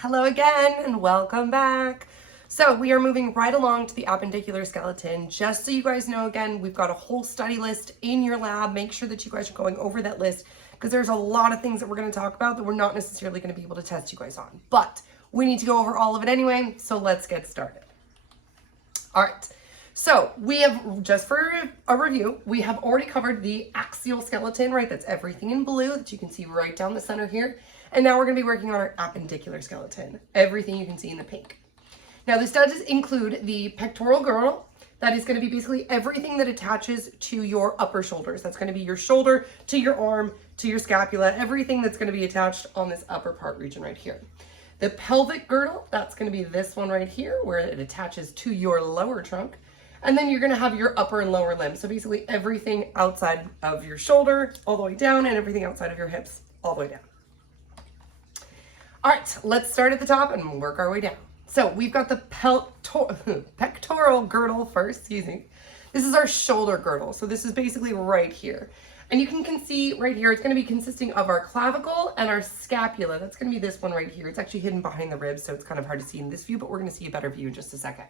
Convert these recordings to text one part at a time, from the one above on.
Hello again and welcome back. So we are moving right along to the appendicular skeleton. Just so you guys know, again, we've got a whole study list in your lab. Make sure that you guys are going over that list because there's a lot of things that we're going to talk about that we're not necessarily going to be able to test you guys on. But we need to go over all of it anyway, so let's get started. All right. So we have, just for a review, we have already covered the axial skeleton, right? That's everything in blue that you can see right down the center here. And now we're going to be working on our appendicular skeleton, everything you can see in the pink. Now this does include the pectoral girdle. That is going to be basically everything that attaches to your upper shoulders. That's going to be your shoulder to your arm to your scapula, everything that's going to be attached on this upper part region right here. The pelvic girdle, that's going to be this one right here where it attaches to your lower trunk. And then you're going to have your upper and lower limbs. So basically everything outside of your shoulder all the way down and everything outside of your hips all the way down. All right, let's start at the top and work our way down. So we've got the pectoral girdle first, excuse me. This is our shoulder girdle. So this is basically right here. And you can see right here, it's going to be consisting of our clavicle and our scapula. That's going to be this one right here. It's actually hidden behind the ribs, so it's kind of hard to see in this view, but we're going to see a better view in just a second.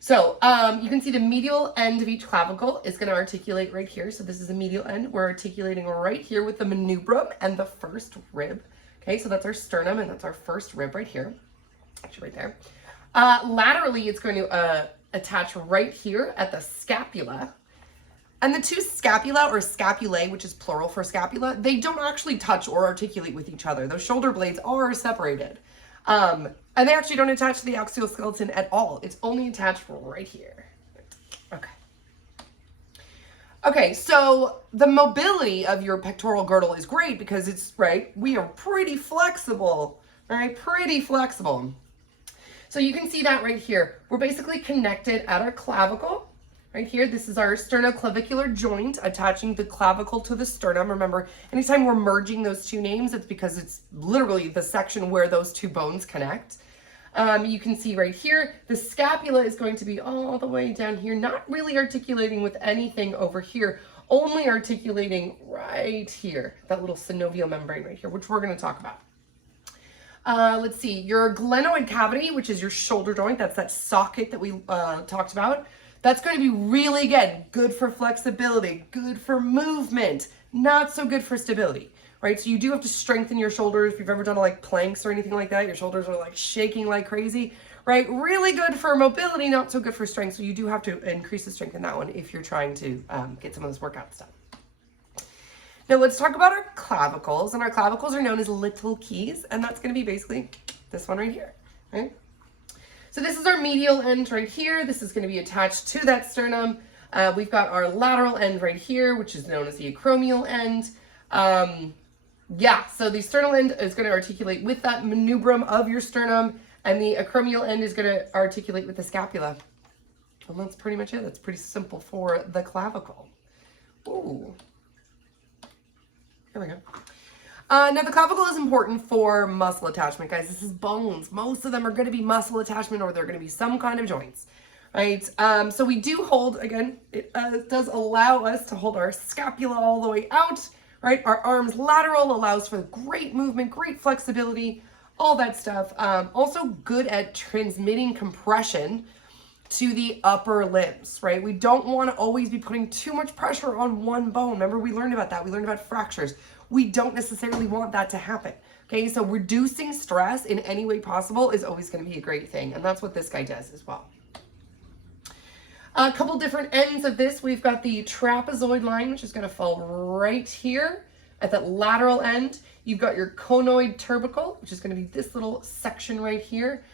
So you can see the medial end of each clavicle is going to articulate right here. So this is the medial end. We're articulating right here with the manubrium and the first rib. Okay, so that's our sternum and that's our first rib right here. Actually right there. Laterally, it's going to attach right here at the scapula. And the two scapula or scapulae, which is plural for scapula, they don't actually touch or articulate with each other. Those shoulder blades are separated. And they actually don't attach to the axial skeleton at all. It's only attached right here. Okay. Okay, so the mobility of your pectoral girdle is great because it's, right, we are pretty flexible, right? Pretty flexible. So you can see that right here. We're basically connected at our clavicle. Right here, this is our sternoclavicular joint attaching the clavicle to the sternum. Remember, anytime we're merging those two names, it's because it's literally the section where those two bones connect. You can see right here, the scapula is going to be all the way down here, not really articulating with anything over here, only articulating right here, that little synovial membrane right here, which we're going to talk about. Let's see, your glenoid cavity, which is your shoulder joint, that's that socket that we talked about. That's going to be really, again, good for flexibility, good for movement, not so good for stability, right? So you do have to strengthen your shoulders. If you've ever done like planks or anything like that, your shoulders are like shaking like crazy, right? Really good for mobility, not so good for strength. So you do have to increase the strength in that one if you're trying to get some of those workouts done. Now let's talk about our clavicles, and our clavicles are known as little keys, and that's going to be basically this one right here, right? So this is our medial end right here. This is going to be attached to that sternum. We've got our lateral end right here, which is known as the acromial end. So the sternal end is going to articulate with that manubrium of your sternum, and the acromial end is going to articulate with the scapula. And that's pretty much it. That's pretty simple for the clavicle. Ooh. Here we go. Now the clavicle is important for muscle attachment, guys. This is bones. Most of them are going to be muscle attachment or they're going to be some kind of joints, right? So we do hold, again, it does allow us to hold our scapula all the way out, right? Our arms lateral allows for great movement, great flexibility, all that stuff. Also good at transmitting compression to the upper limbs, right? We don't want to always be putting too much pressure on one bone. Remember, we learned about that. We learned about fractures. We don't necessarily want that to happen. Okay, so reducing stress in any way possible is always going to be a great thing. And that's what this guy does as well. A couple different ends of this. We've got the trapezoid line, which is going to fall right here at that lateral end. You've got your conoid tubercle, which is going to be this little section right here.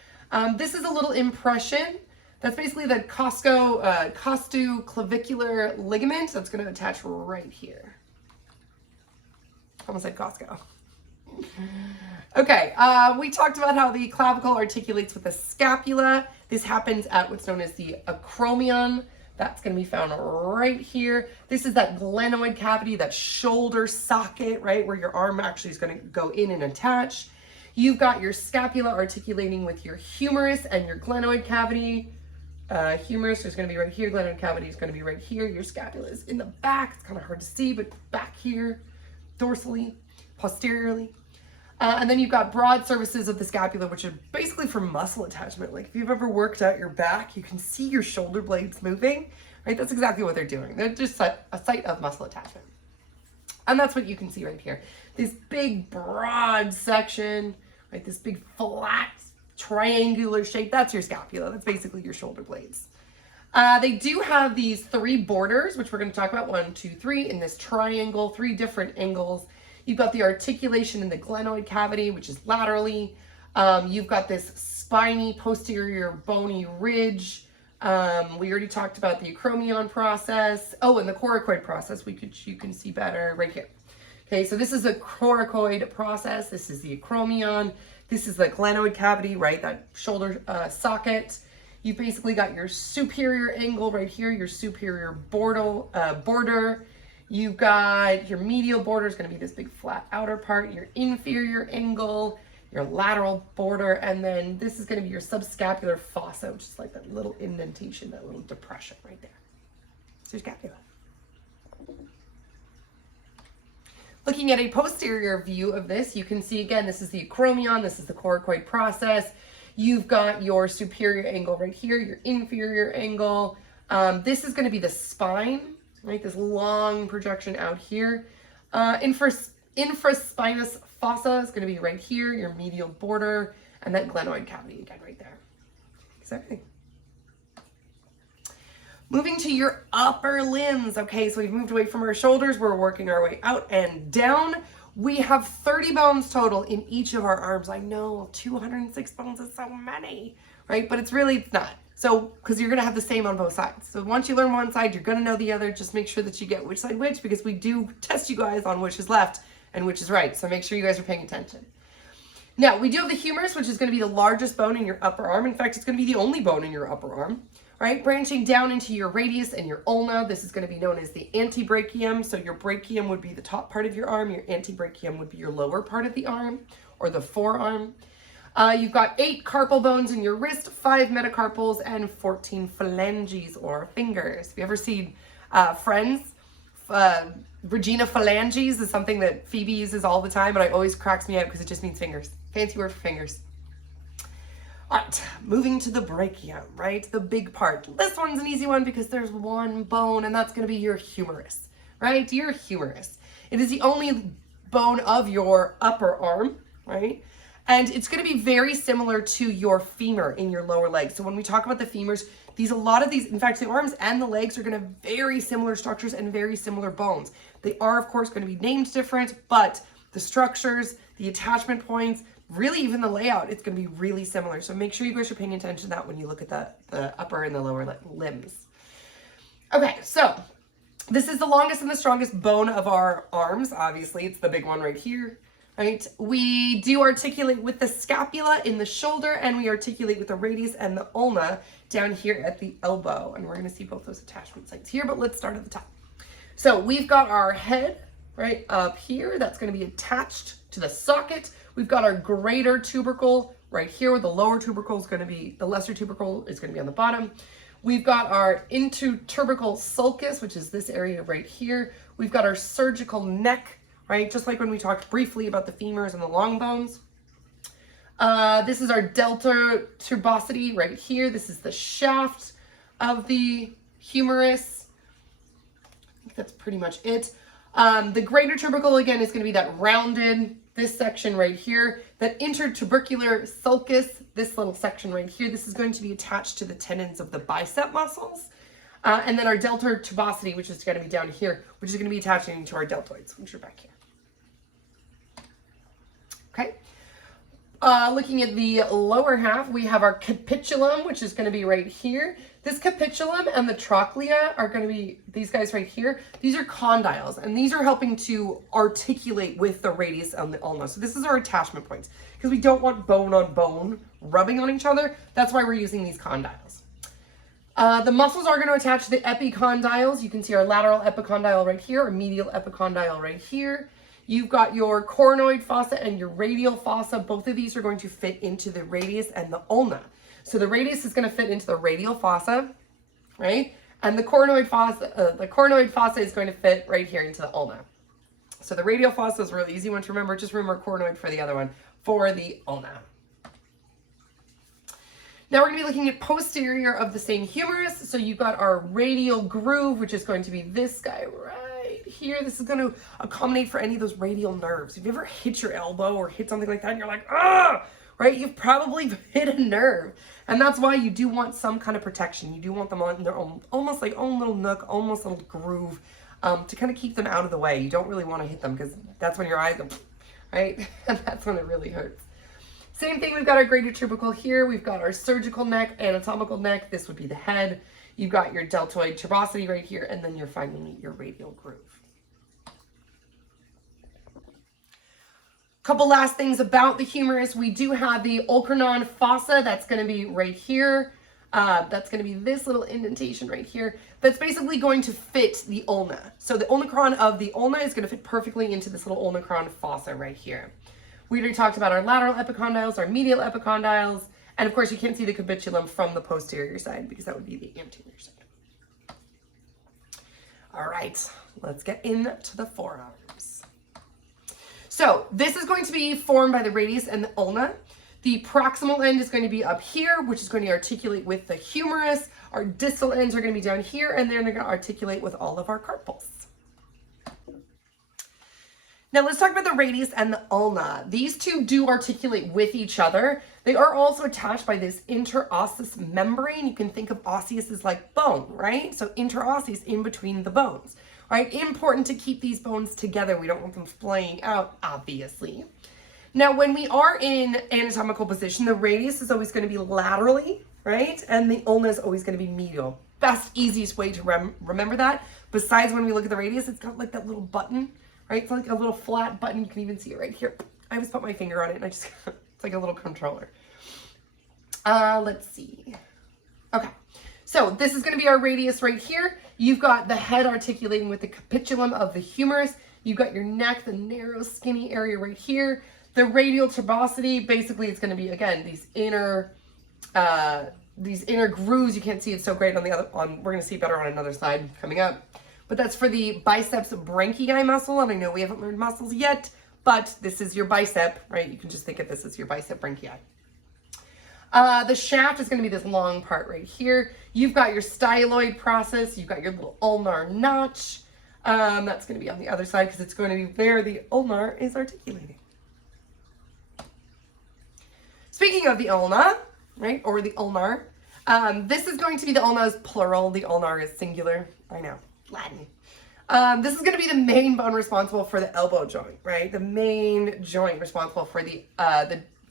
This is a little impression. That's basically the costoclavicular ligament that's going to attach right here. Almost said Costco. Okay, we talked about how the clavicle articulates with the scapula. This happens at what's known as the acromion. That's going to be found right here. This is that glenoid cavity, that shoulder socket, right, where your arm actually is going to go in and attach. You've got your scapula articulating with your humerus and your glenoid cavity. Humerus is going to be right here. Glenoid cavity is going to be right here. Your scapula is in the back. It's kind of hard to see, but back here, dorsally, posteriorly. And then you've got broad surfaces of the scapula, which are basically for muscle attachment. Like if you've ever worked out your back, you can see your shoulder blades moving, right? That's exactly what they're doing. They're just a site of muscle attachment. And that's what you can see right here. This big broad section, right? This big flat triangular shape, that's your scapula. That's basically your shoulder blades. They do have these 3 borders, which we're going to talk about, 1, 2, 3, in this triangle, 3 different angles. You've got the articulation in the glenoid cavity, which is laterally. You've got this spiny posterior bony ridge. We already talked about the acromion process. Oh, and the coracoid process, you can see better right here. Okay, so this is a coracoid process. This is the acromion. This is the glenoid cavity, right? That shoulder socket. You basically got your superior angle right here, your superior border. You've got your medial border is going to be this big flat outer part, your inferior angle, your lateral border, and then this is going to be your subscapular fossa, which is like that little indentation, that little depression right there. So your scapula. Looking at a posterior view of this, you can see again, this is the acromion, this is the coracoid process. You've got your superior angle right here, your inferior angle. This is going to be the spine, right? This long projection out here. Infraspinous fossa is going to be right here, your medial border, and that glenoid cavity again right there. Exactly. Moving to your upper limbs. Okay, so we've moved away from our shoulders. We're working our way out and down. We have 30 bones total in each of our arms. I know 206 bones is so many, right? But it's really not. So, because you're going to have the same on both sides. So once you learn one side, you're going to know the other. Just make sure that you get which side which, because we do test you guys on which is left and which is right. So make sure you guys are paying attention. Now, we do have the humerus, which is going to be the largest bone in your upper arm. In fact, it's going to be the only bone in your upper arm, right? Branching down into your radius and your ulna. This is going to be known as the antebrachium. So your brachium would be the top part of your arm. Your antebrachium would be your lower part of the arm or the forearm. You've got 8 carpal bones in your wrist, 5 metacarpals, and 14 phalanges or fingers. Have you ever seen Friends? Regina phalanges is something that Phoebe uses all the time, and it always cracks me out because it just means fingers. Fancy word for fingers. All right, moving to the brachium, right? The big part. This one's an easy one because there's one bone, and that's going to be your humerus, right? Your humerus. It is the only bone of your upper arm, right? And it's going to be very similar to your femur in your lower leg. So when we talk about the femurs, a lot of these, in fact, the arms and the legs are going to have very similar structures and very similar bones. They are, of course, going to be named different, but the structures, the attachment points, really even the layout, it's going to be really similar. So make sure you guys are paying attention to that when you look at the upper and the lower limbs. Okay, so this is the longest and the strongest bone of our arms. Obviously, it's the big one right here. Right? We do articulate with the scapula in the shoulder, and we articulate with the radius and the ulna down here at the elbow. And we're going to see both those attachment sites here, but let's start at the top. So we've got our head right up here. That's going to be attached to the socket. We've got our greater tubercle right here, where the lower tubercle is going to be, the lesser tubercle is going to be on the bottom. We've got our intertubercle sulcus, which is this area right here. We've got our surgical neck, right? Just like when we talked briefly about the femurs and the long bones. This is our delta turbosity right here. This is the shaft of the humerus. I think that's pretty much it. The greater tubercle, again, is going to be that rounded, this section right here. That intertubercular sulcus, this little section right here, this is going to be attached to the tendons of the bicep muscles. And then our delta turbosity, which is going to be down here, which is going to be attaching to our deltoids, which are back here. Okay. Looking at the lower half, we have our capitulum, which is going to be right here. This capitulum and the trochlea are going to be these guys right here. These are condyles, and these are helping to articulate with the radius and the ulna. So this is our attachment points, because we don't want bone on bone rubbing on each other. That's why we're using these condyles. The muscles are going to attach to the epicondyles. You can see our lateral epicondyle right here, or medial epicondyle right here. You've got your coronoid fossa and your radial fossa. Both of these are going to fit into the radius and the ulna. So the radius is going to fit into the radial fossa, right? And the coronoid fossa is going to fit right here into the ulna. So the radial fossa is a really easy one to remember. Just remember coronoid for the other one, for the ulna. Now we're going to be looking at posterior of the same humerus. So you've got our radial groove, which is going to be this guy right here. This is going to accommodate for any of those radial nerves. If you ever hit your elbow or hit something like that and you're like, ah, right? You've probably hit a nerve. And that's why you do want some kind of protection. You do want them on their own, almost like own little nook, almost a little groove, to kind of keep them out of the way. You don't really want to hit them because that's when your eyes go, right? And that's when it really hurts. Same thing, we've got our gradiotubercle here. We've got our surgical neck, anatomical neck. This would be the head. You've got your deltoid tuberosity right here, and then you're finally your radial groove. Couple last things about the humerus. We do have the olecranon fossa. That's going to be right here. That's going to be this little indentation right here. That's basically going to fit the ulna. So the olecranon of the ulna is going to fit perfectly into this little olecranon fossa right here. We already talked about our lateral epicondyles, our medial epicondyles, and of course you can't see the capitulum from the posterior side because that would be the anterior side. All right, let's get into the forearms. So this is going to be formed by the radius and the ulna. The proximal end is going to be up here, which is going to articulate with the humerus. Our distal ends are going to be down here, and they're going to articulate with all of our carpals. Now let's talk about the radius and the ulna. These two do articulate with each other. They are also attached by this interosseous membrane. You can think of osseous as like bone, right? So interosseous in between the bones, right? Important to keep these bones together. We don't want them splaying out, obviously. Now, when we are in anatomical position, the radius is always going to be laterally, right? And the ulna is always going to be medial. Best, easiest way to remember that. Besides, when we look at the radius, it's got like that little button, right? It's like a little flat button. You can even see it right here. I always put my finger on it and I just, it's like a little controller. Let's see. Okay. So this is going to be our radius right here. You've got the head articulating with the capitulum of the humerus. You've got your neck, the narrow, skinny area right here. The radial tuberosity, basically it's going to be, again, these inner grooves. You can't see it so great on the other, we're going to see it better on another slide coming up. But that's for the biceps brachii muscle. And I know we haven't learned muscles yet, but this is your bicep, right? You can just think of this as your bicep brachii. The shaft is going to be this long part right here. You've got your styloid process. You've got your little ulnar notch. That's going to be on the other side because it's going to be where the ulnar is articulating. Speaking of the ulna, right, or the ulnar, this is going to be the ulna is plural. The ulnar is singular. I know, Latin. This is going to be the main bone responsible for the elbow joint, right? The main joint responsible for the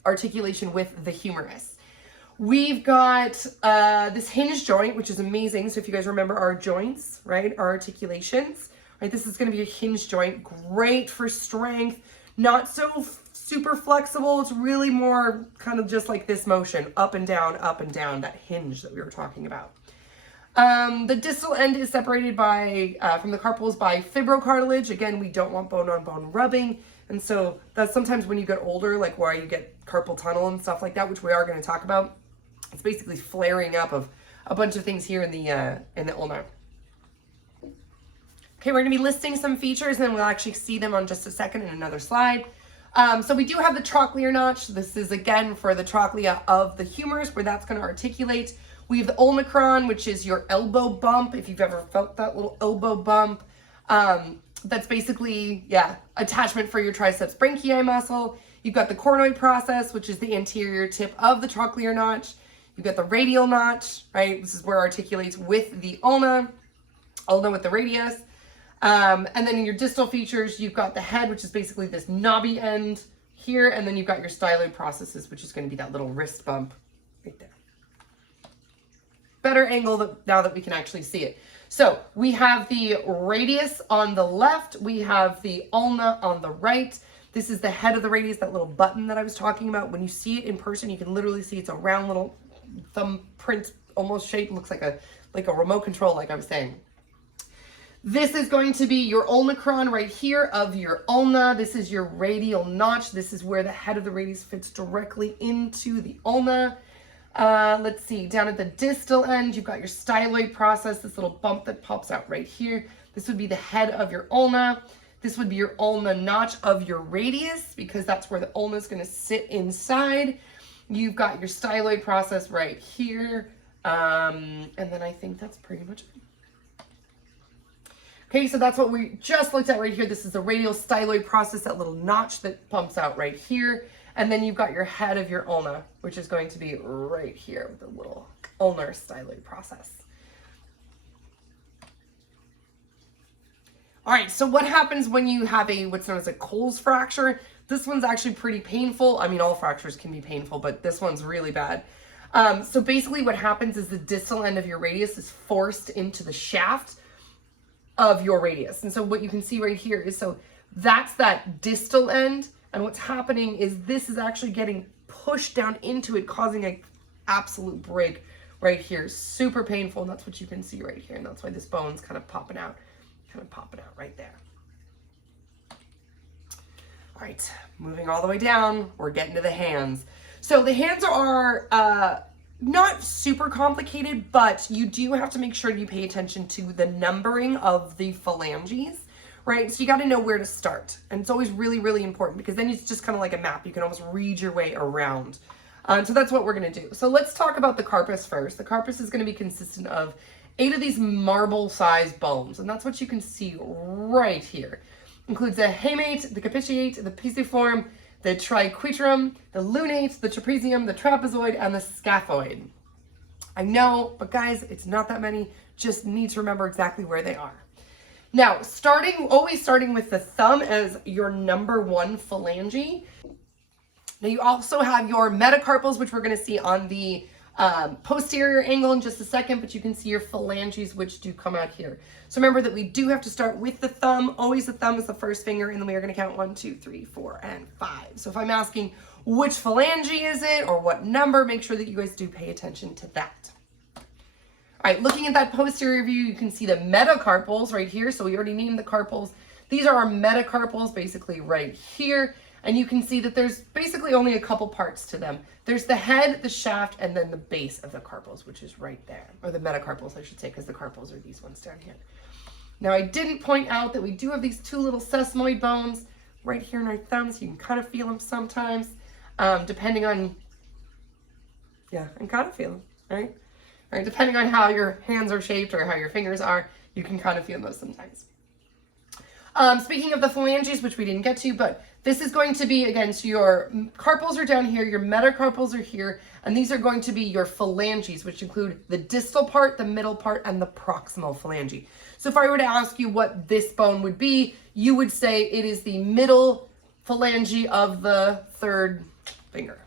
articulation with the humerus. We've got this hinge joint, which is amazing. So if you guys remember our joints, right, our articulations, right, this is going to be a hinge joint, great for strength, not so super flexible. It's really more kind of just like this motion, up and down, that hinge that we were talking about. The distal end is separated by from the carpals by fibrocartilage. Again, we don't want bone on bone rubbing. And so that's sometimes when you get older, like where you get carpal tunnel and stuff like that, which we are going to talk about. It's basically flaring up of a bunch of things here in the ulnar. Okay, we're going to be listing some features and then we'll actually see them on just a second in another slide. So we do have the trochlear notch. This is again for the trochlea of the humerus where that's going to articulate. We have the ulnacron, which is your elbow bump. If you've ever felt that little elbow bump, that's basically, attachment for your triceps brachii muscle. You've got the coronoid process, which is the anterior tip of the trochlear notch. You've got the radial notch, right? This is where it articulates with the ulna with the radius. And then in your distal features, you've got the head, which is basically this knobby end here. And then you've got your styloid processes, which is going to be that little wrist bump right there. Better angle now that we can actually see it. So we have the radius on the left. We have the ulna on the right. This is the head of the radius, that little button that I was talking about. When you see it in person, you can literally see it's a round little thumbprint almost shape. Looks like a remote control, like I was saying. This is going to be your ulnacron right here of your ulna. This is your radial notch. This is where the head of the radius fits directly into the ulna. Let's see, down at the distal end, you've got your styloid process, this little bump that pops out right here. This would be the head of your ulna. This would be your ulna notch of your radius, because that's where the ulna is going to sit inside. You've got your styloid process right here. And then I think that's pretty much it. Okay, so that's what we just looked at right here. This is the radial styloid process, that little notch that pumps out right here. And then you've got your head of your ulna, which is going to be right here with the little ulnar styloid process. All right, so what happens when you have what's known as a Cole's fracture? This one's actually pretty painful. I mean, all fractures can be painful, but this one's really bad. So basically what happens is the distal end of your radius is forced into the shaft of your radius. And so what you can see right here is, so that's that distal end. And what's happening is this is actually getting pushed down into it, causing an absolute break right here. Super painful. And that's what you can see right here. And that's why this bone's kind of popping out right there. All right, moving all the way down, we're getting to the hands. So the hands are not super complicated, but you do have to make sure you pay attention to the numbering of the phalanges, right? So you got to know where to start. And it's always really, really important, because then it's just kind of like a map. You can almost read your way around. So that's what we're going to do. So let's talk about the carpus first. The carpus is going to be consistent of 8 of these marble-sized bones, and that's what you can see right here. Includes the hamate, the capitiate, the pisiform, the triquetrum, the lunate, the trapezium, the trapezoid, and the scaphoid. I know, but guys, it's not that many. Just need to remember exactly where they are. Now, always starting with the thumb as your number 1 phalange. Now, you also have your metacarpals, which we're going to see on the posterior angle in just a second, but you can see your phalanges, which do come out here. So remember that we do have to start with the thumb. Always the thumb is the first finger, and then we are going to count 1, 2, 3, 4, and 5. So if I'm asking which phalange is it or what number, make sure that you guys do pay attention to that. All right, looking at that posterior view, you can see the metacarpals right here. So we already named the carpals. These are our metacarpals basically right here. And you can see that there's basically only a couple parts to them. There's the head, the shaft, and then the base of the carpals, which is right there. Or the metacarpals, I should say, because the carpals are these ones down here. Now, I didn't point out that we do have these 2 little sesamoid bones right here in our thumbs. You can kind of feel them sometimes, depending on, and kind of feel them, right? All right, depending on how your hands are shaped or how your fingers are, you can kind of feel those sometimes. Speaking of the phalanges, which we didn't get to, but this is going to be, again, so your carpals are down here, your metacarpals are here, and these are going to be your phalanges, which include the distal part, the middle part, and the proximal phalange. So if I were to ask you what this bone would be, you would say it is the middle phalange of the 3rd finger.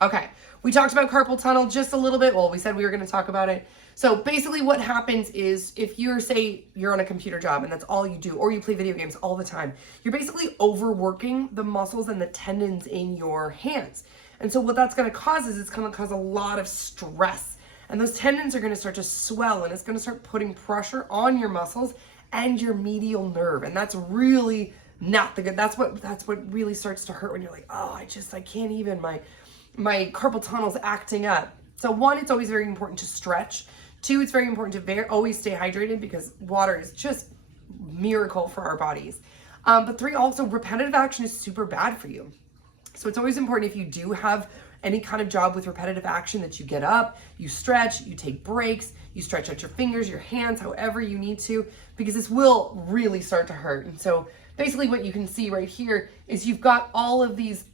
Okay, we talked about carpal tunnel just a little bit. Well, we said we were going to talk about it. So basically what happens is if you're on a computer job and that's all you do, or you play video games all the time, you're basically overworking the muscles and the tendons in your hands. And so what that's going to cause is it's going to cause a lot of stress. And those tendons are going to start to swell, and it's going to start putting pressure on your muscles and your medial nerve. And that's really not the good. That's what really starts to hurt when you're like, oh, I can't even, my carpal tunnel's acting up. So 1, it's always very important to stretch. 2, it's very important to always stay hydrated, because water is just miracle for our bodies. But 3, also repetitive action is super bad for you. So it's always important, if you do have any kind of job with repetitive action, that you get up, you stretch, you take breaks, you stretch out your fingers, your hands, however you need to, because this will really start to hurt. And so basically what you can see right here is you've got all of these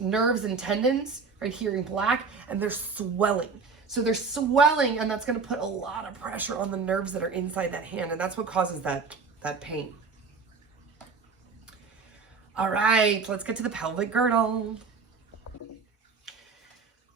nerves and tendons right here in black, and they're swelling. So they're swelling, and that's going to put a lot of pressure on the nerves that are inside that hand, and that's what causes that pain. All right, let's get to the pelvic girdle.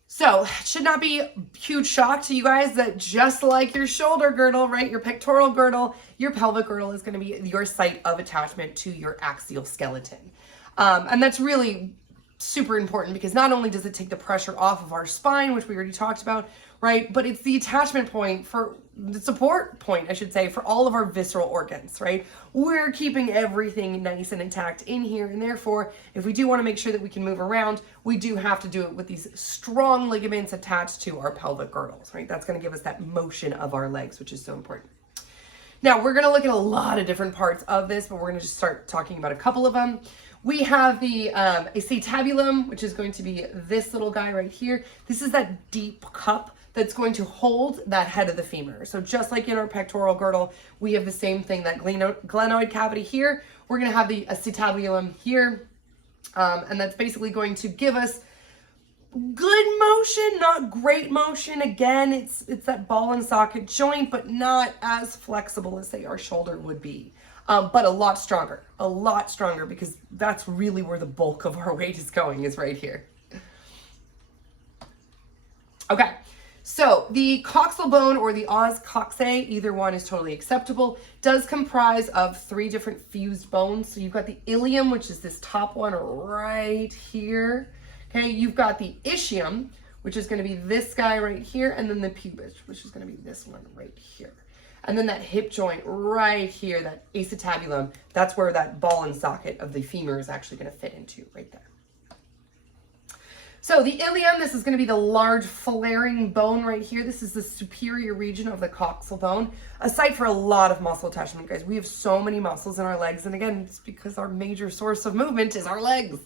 So it should not be a huge shock to you guys that just like your shoulder girdle, right, your pectoral girdle, your pelvic girdle is going to be your site of attachment to your axial skeleton. And that's really super important, because not only does it take the pressure off of our spine, which we already talked about, right, but it's the attachment point, for the support point, I should say, for all of our visceral organs, right? We're keeping everything nice and intact in here, and therefore, if we do want to make sure that we can move around, we do have to do it with these strong ligaments attached to our pelvic girdles, right? That's going to give us that motion of our legs, which is so important. Now we're going to look at a lot of different parts of this, but we're going to just start talking about a couple of them. We have the acetabulum, which is going to be this little guy right here. This is that deep cup that's going to hold that head of the femur. So just like in our pectoral girdle, we have the same thing, that glenoid cavity here. We're going to have the acetabulum here, and that's basically going to give us good motion, not great motion. Again, it's that ball and socket joint, but not as flexible as, say, our shoulder would be. But a lot stronger, because that's really where the bulk of our weight is going, is right here. Okay, so the coxal bone or the os coxae, either one is totally acceptable, does comprise of 3 different fused bones. So you've got the ilium, which is this top one right here. Okay, you've got the ischium, which is going to be this guy right here, and then the pubis, which is going to be this one right here. And then that hip joint right here, that acetabulum, that's where that ball and socket of the femur is actually going to fit into, right there. So the ilium, this is going to be the large flaring bone right here. This is the superior region of the coxal bone. A site for a lot of muscle attachment, guys. We have so many muscles in our legs, and again, it's because our major source of movement is our legs,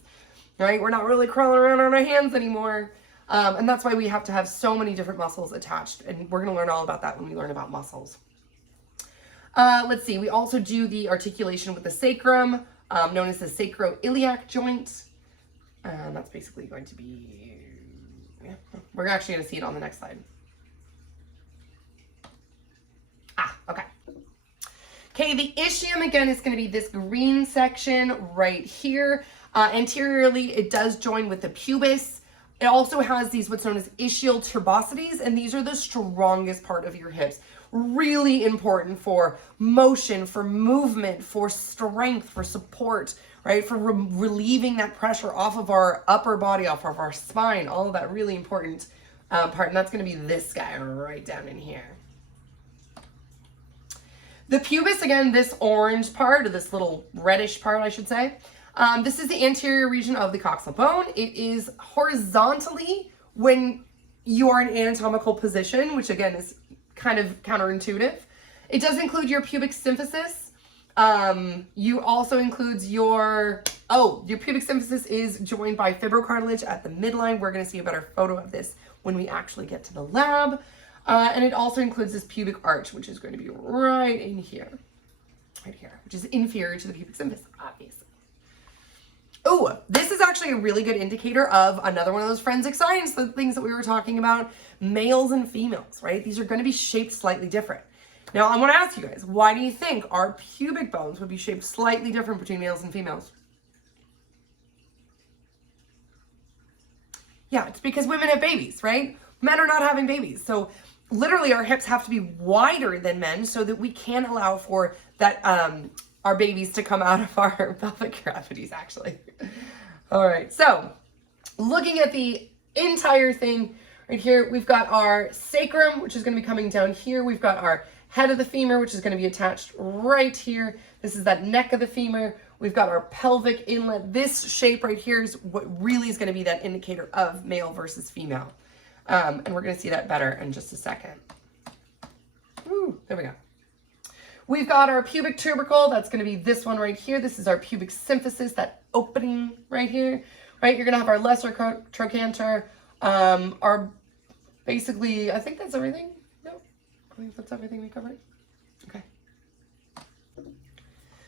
right? We're not really crawling around on our hands anymore. And that's why we have to have so many different muscles attached, and we're going to learn all about that when we learn about muscles. Let's see, we also do the articulation with the sacrum, known as the sacroiliac joint. That's basically going to be, yeah, we're actually going to see it on the next slide. Okay. Okay, the ischium, again, is going to be this green section right here. Anteriorly, it does join with the pubis. It also has these, what's known as ischial turbosities, and these are the strongest part of your hips. Really important for motion, for movement, for strength, for support, right? For relieving that pressure off of our upper body, off of our spine, all of that really important part. And that's going to be this guy right down in here. The pubis, again, this orange part, or this little reddish part, I should say. This is the anterior region of the coxal bone. It is horizontally when you are in anatomical position, which again is kind of counterintuitive. It does include your pubic symphysis. You also includes your pubic symphysis is joined by fibrocartilage at the midline. We're going to see a better photo of this when we actually get to the lab. And it also includes this pubic arch, which is going to be right in here, which is inferior to the pubic symphysis, obviously. Oh, this is actually a really good indicator of another one of those forensic science, the things that we were talking about, males and females, right? These are going to be shaped slightly different. Now, I want to ask you guys, why do you think our pubic bones would be shaped slightly different between males and females? Yeah, it's because women have babies, right? Men are not having babies. So literally our hips have to be wider than men so that we can allow for that, our babies to come out of our pelvic cavities, actually. All right, so looking at the entire thing right here, we've got our sacrum, which is going to be coming down here. We've got our head of the femur, which is going to be attached right here. This is that neck of the femur. We've got our pelvic inlet. This shape right here is what really is going to be that indicator of male versus female. And we're going to see that better in just a second. Ooh, there we go. We've got our pubic tubercle. That's going to be this one right here. This is our pubic symphysis, that opening right here, right? You're going to have our lesser trochanter. Our basically, I think that's everything. No, I think that's everything we covered. Okay.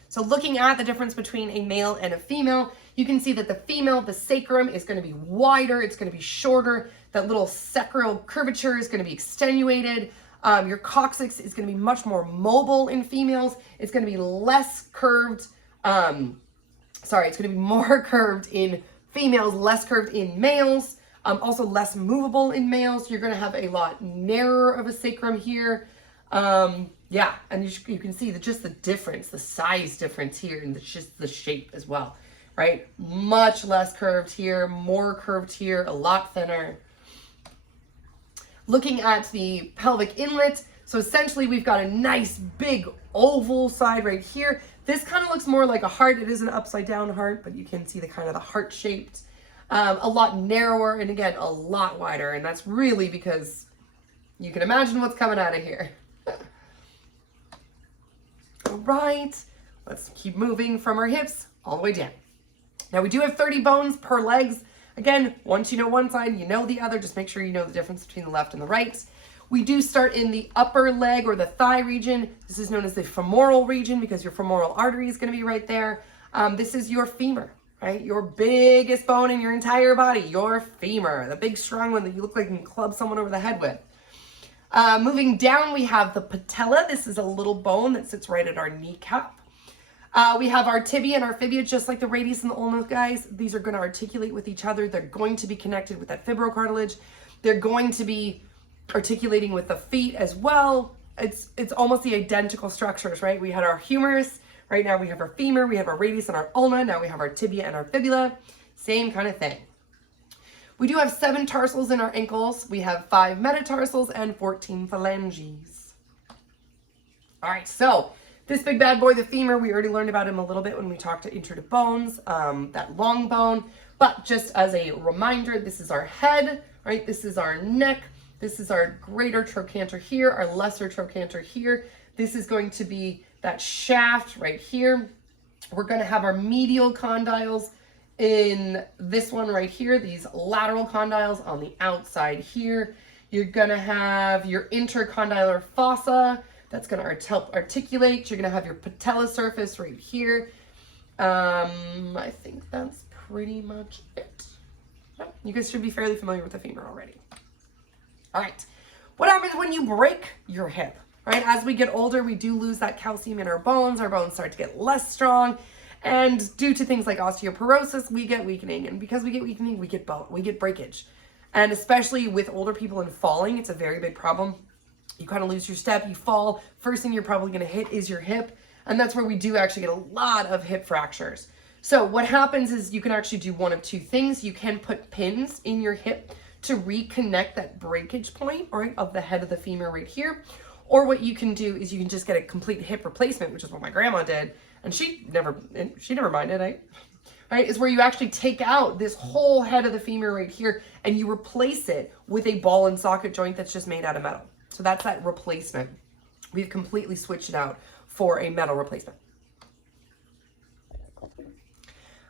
So looking at the difference between a male and a female, you can see that the female, the sacrum is going to be wider. It's going to be shorter. That little sacral curvature is going to be extenuated. Your coccyx is going to be much more mobile in females. It's going to be less curved. It's going to be more curved in females, less curved in males. Also less movable in males. You're going to have a lot narrower of a sacrum here. Yeah, and you can see just the difference, the size difference here, and just the shape as well, right? Much less curved here, more curved here, a lot thinner. Looking at the pelvic inlet, so essentially we've got a nice big oval side right here. This kind of looks more like a heart. It is an upside down heart, but you can see the kind of the heart shaped. A lot narrower, and again, a lot wider, and that's really because you can imagine what's coming out of here. All right, let's keep moving from our hips all the way down. Now we do have 30 bones per legs. Again, once you know one side, you know the other. Just make sure you know the difference between the left and the right. We do start in the upper leg or the thigh region. This is known as the femoral region because your femoral artery is going to be right there. This is your femur, right? Your biggest bone in your entire body, your femur, the big strong one that you look like you can club someone over the head with. Moving down, we have the patella. This is a little bone that sits right at our kneecap. We have our tibia and our fibula, just like the radius and the ulna, guys. These are going to articulate with each other. They're going to be connected with that fibrocartilage. They're going to be articulating with the feet as well. It's almost the identical structures, right? We had our humerus. Right now we have our femur, we have our radius and our ulna. Now we have our tibia and our fibula. Same kind of thing. We do have 7 tarsals in our ankles. We have 5 metatarsals and 14 phalanges. All right, so this big bad boy, the femur, we already learned about him a little bit when we talked to intro to bones, that long bone. But just as a reminder, this is our head, right? This is our neck. This is our greater trochanter here, our lesser trochanter here. This is going to be that shaft right here. We're going to have our medial condyles in this one right here, these lateral condyles on the outside here. You're going to have your intercondylar fossa that's going to help articulate. You're going to have your patella surface right here. I think that's pretty much it. You guys should be fairly familiar with the femur already. All right, what happens when you break your hip, right? As we get older, we do lose that calcium in our bones start to get less strong, and due to things like osteoporosis, we get weakening, and because we get weakening, we get breakage. And especially with older people and falling, it's a very big problem. You kind of lose your step, you fall, first thing you're probably gonna hit is your hip, and that's where we do actually get a lot of hip fractures. So what happens is you can actually do one of two things. You can put pins in your hip to reconnect that breakage point, right, of the head of the femur right here. Or what you can do is you can just get a complete hip replacement, which is what my grandma did, and she never minded, right? Is where you actually take out this whole head of the femur right here and you replace it with a ball and socket joint that's just made out of metal. So that's that replacement. We've completely switched it out for a metal replacement.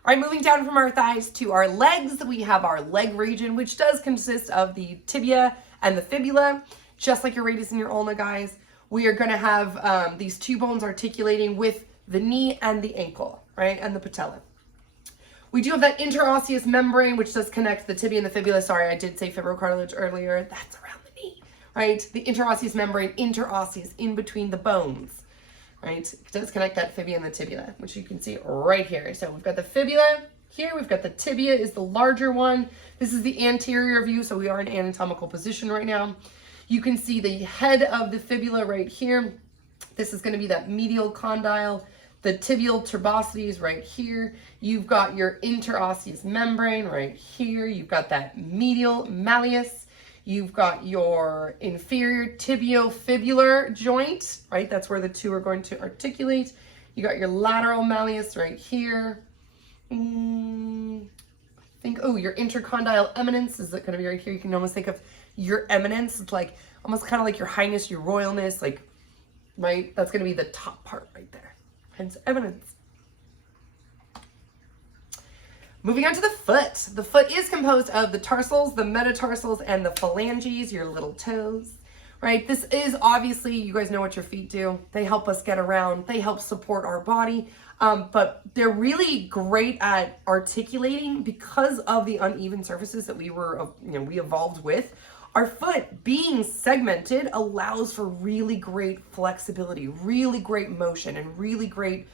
All right, moving down from our thighs to our legs, we have our leg region, which does consist of the tibia and the fibula, just like your radius and your ulna, guys. We are going to have these 2 bones articulating with the knee and the ankle, right, and the patella. We do have that interosseous membrane, which does connect the tibia and the fibula. Sorry, I did say fibrocartilage earlier. That's around the knee, right? The interosseous membrane, interosseous, in between the bones. Right, it does connect that fibula and the tibia, which you can see right here. So we've got the fibula here, we've got the tibia is the larger one. This is the anterior view, so we are in anatomical position right now. You can see the head of the fibula right here. This is going to be that medial condyle. The tibial turbosity is right here. You've got your interosseous membrane right here. You've got that medial malleus. You've got your inferior tibiofibular joint, right? That's where the 2 are going to articulate. You got your lateral malleus right here. Your intercondyle eminence is going to be right here. You can almost think of your eminence. It's like almost kind of like your highness, your royalness, like, right? That's going to be the top part right there. Hence eminence. Moving on to the foot. The foot is composed of the tarsals, the metatarsals, and the phalanges, your little toes, right? This is obviously, you guys know what your feet do. They help us get around. They help support our body, but they're really great at articulating because of the uneven surfaces that we evolved with. Our foot being segmented allows for really great flexibility, really great motion, and really great,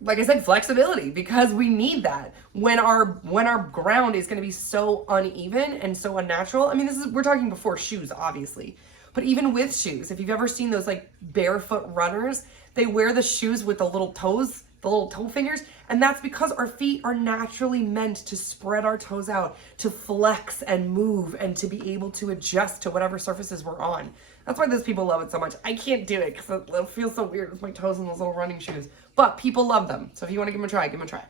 like I said, flexibility, because we need that when our ground is going to be so uneven and so unnatural. I mean, we're talking before shoes, obviously, but even with shoes, if you've ever seen those like barefoot runners, they wear the shoes with the little toes, the little toe fingers, and that's because our feet are naturally meant to spread our toes out, to flex and move, and to be able to adjust to whatever surfaces we're on. That's why those people love it so much. I can't do it because it feels so weird with my toes in those little running shoes. But people love them. So if you want to give them a try, give them a try.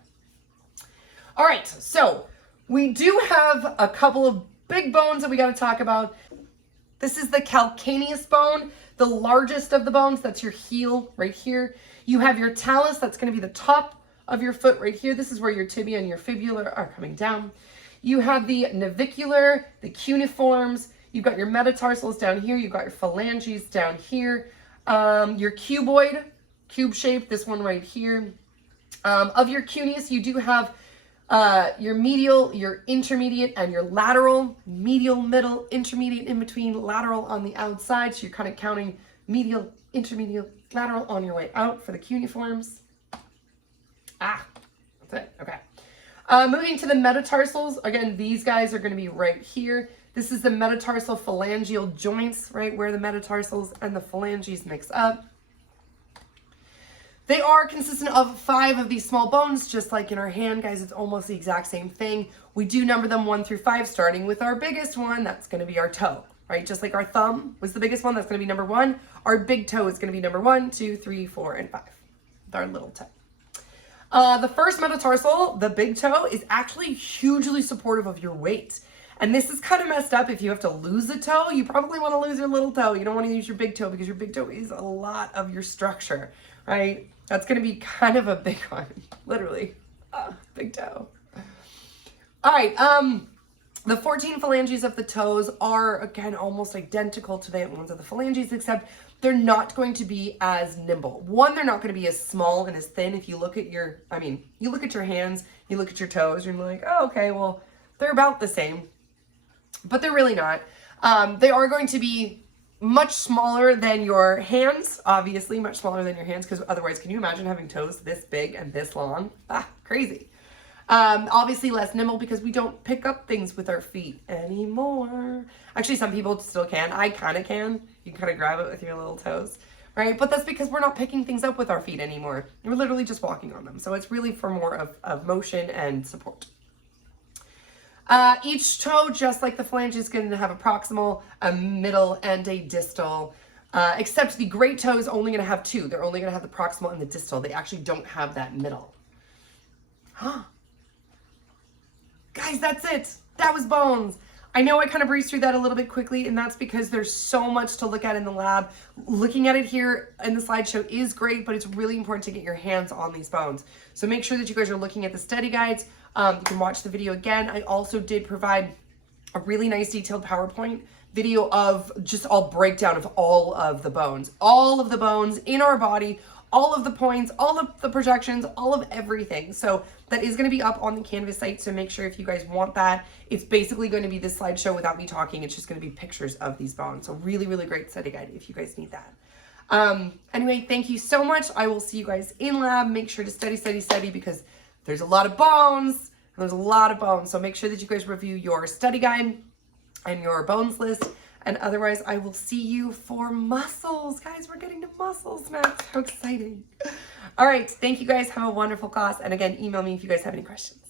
All right, so we do have a couple of big bones that we got to talk about. This is the calcaneus bone. the largest of the bones, that's your heel right here. You have your talus, that's going to be the top of your foot right here. This is where your tibia and your fibula are coming down. You have the navicular, the cuneiforms. You've got your metatarsals down here. You've got your phalanges down here. Your cuboid, cube shape, this one right here. Of your cuneus, you do have your medial, your intermediate, and your lateral. Medial, middle, intermediate, in between, lateral on the outside. So you're kind of counting medial, intermediate, lateral on your way out for the cuneiforms. That's it. Okay. Moving to the metatarsals. Again, these guys are going to be right here. This is the metatarsal phalangeal joints, right, where the metatarsals and the phalanges mix up. They are consistent of 5 of these small bones, just like in our hand, guys. It's almost the exact same thing. We do number them 1 through 5, starting with our biggest one. That's going to be our toe, right? Just like our thumb was the biggest one. That's going to be number 1. Our big toe is going to be number 1, 2, 3, 4, and 5. With our little toe. The first metatarsal, the big toe, is actually hugely supportive of your weight. And this is kind of messed up. If you have to lose a toe, you probably want to lose your little toe. You don't want to use your big toe because your big toe is a lot of your structure, right? That's going to be kind of a big one, literally. Big toe. All right, the 14 phalanges of the toes are, again, almost identical to the ones of the phalanges, except they're not going to be as nimble. One, they're not going to be as small and as thin. If you look at your, you look at your hands, you look at your toes, you're like, oh, okay, well, they're about the same. But they're really not. They are going to be much smaller than your hands, obviously, much smaller than your hands, because otherwise, can you imagine having toes this big and this long? Crazy. Obviously less nimble because we don't pick up things with our feet anymore. Actually, some people still can. I kind of can. You can kind of grab it with your little toes, right? But that's because we're not picking things up with our feet anymore. We're literally just walking on them. So it's really for more of motion and support. Each toe, just like the phalange, is going to have a proximal, a middle, and a distal. Except the great toe is only going to have 2. They're only going to have the proximal and the distal. They actually don't have that middle. Guys, that's it. That was bones. I know I kind of breezed through that a little bit quickly, and that's because there's so much to look at in the lab. Looking at it here in the slideshow is great, but it's really important to get your hands on these bones. So make sure that you guys are looking at the study guides. You can watch the video again. I also did provide a really nice detailed PowerPoint video of just all breakdown of all of the bones in our body, all of the points, all of the projections, all of everything. So that is going to be up on the Canvas site. So make sure if you guys want that, it's basically going to be this slideshow without me talking. It's just going to be pictures of these bones. So really, really great study guide if you guys need that. Anyway, thank you so much. I will see you guys in lab. Make sure to study because there's a lot of bones. There's a lot of bones. So make sure that you guys review your study guide and your bones list. And otherwise, I will see you for muscles. Guys, we're getting to muscles now. It's so exciting. All right. Thank you guys. Have a wonderful class. And again, email me if you guys have any questions.